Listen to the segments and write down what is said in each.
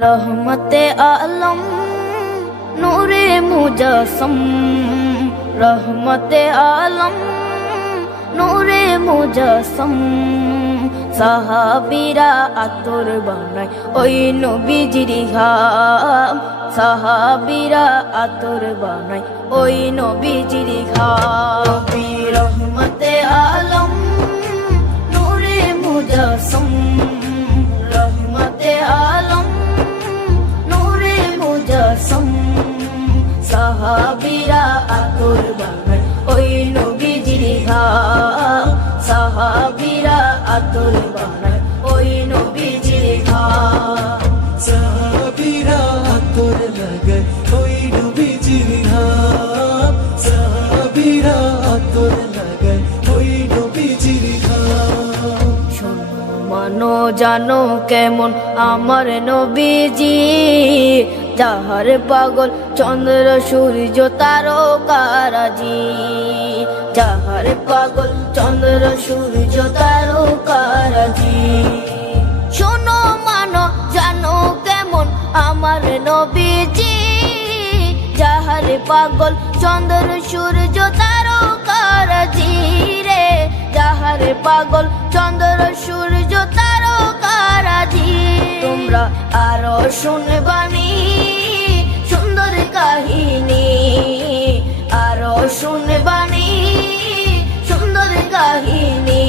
रहमते आलम नूरे मुजस्सम, रहमते आलम नूरे मुजस्सम। साहाबीरा आतोर बानाय ओई नबीजिर घाम, साहाबीरा आतोर बानाय ओई नबीजिर घाम। रहमते आलम नूरे मुजस्सम, रहमते आलम नूरे मुजस्सम। साहाबीरा आतोर बानाय ओई नबीजिर घाम, साहाबीरा आतोर बानाय ओई नबीजिर घाम। সাহাবীরা আতর লাগায় ওই নবীজির ঘাম, সাহাবীরা আতর লাগায় ওই নবীজির ঘাম। শোনো মানো জানো কেমন আমার নবীজি, যাহার পাগল চন্দ্র সূর্য তারকারাজি, যাহার পাগল চন্দ্র সূর্য তারকারাজি। শোনো মানো জানো কেমন আমার নবীজি, যাহার পাগল চন্দ্র সূর্য তারকারাজি রে, যাহার পাগল চন্দ্র সূর্য তারকারাজি। তোমরা আরো শুনবানি সুন্দর কাহিনী, আরো শুনবানি সুন্দর কাহিনী।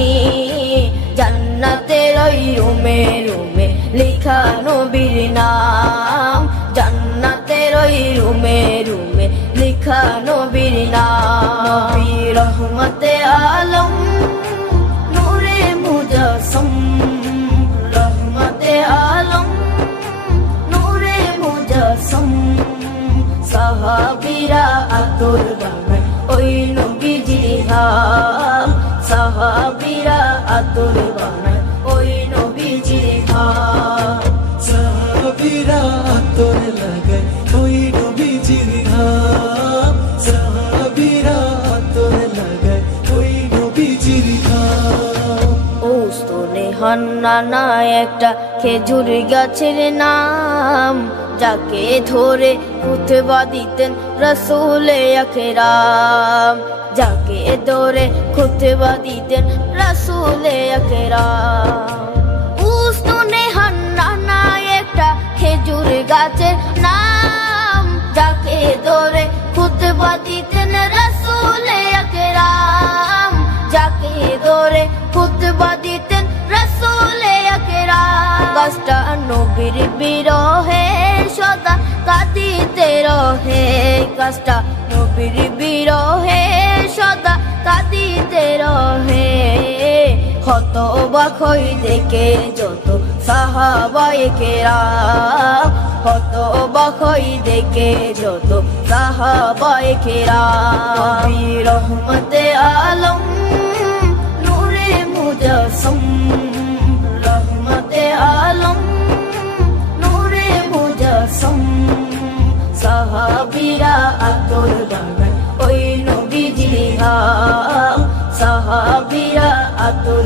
জান্নাতের ওই রুমে রুমে লেখা নবীর নাম, জান্নাতের ওই রুমে রুমে লেখা নবীর নাম। নবী রহমতে আলম নূরে মুজস্সম, রহমতে আলম নূরে মুজস্সম। সাহাবীরা আতর বানায় ওই নবীজির ঘাম, সাহাবীরা আতর বানায় ওই নবীজির ঘাম। সাহাবীরা আতর লাগায় ওই নবীজির ঘাম, সাহাবীরা আতর লাগায় ওই নবীজির ঘাম। ওস্তনে হান্নানা একটা খেজুর গাছের নাম, যাকে ধরে খুতবা দিতেন রাসূলে আকরাম, যাকে ধরে খুতবা দিতেন রাসূলে আকরাম। ওস্তনে হান্নানা একটা খেজুর গাছের নাম, যাকে ধরে খুতবা দিতেন রাসূলে আকরাম, যাকে ধরে খুতবা দিতেন রাসূলে আকরাম। গাছটা নবীর বিরহে সদা কাঁদিতে রহে, গাছটা নবীর বিরহে সদা কাঁদিতে রহে। হতবাক হই দেখে যত সাহাবায়ে কেরাম, হতবাক হই দেখে যত সাহাবায়ে কেরাম। নবী রহমতে আলম নূরে মুজস্সম, রহমতে আলম নূরে মুজস্সম। সাহাবীরা আতর বানায় ওই নবীজির ঘাম, সাহাবীরা আতর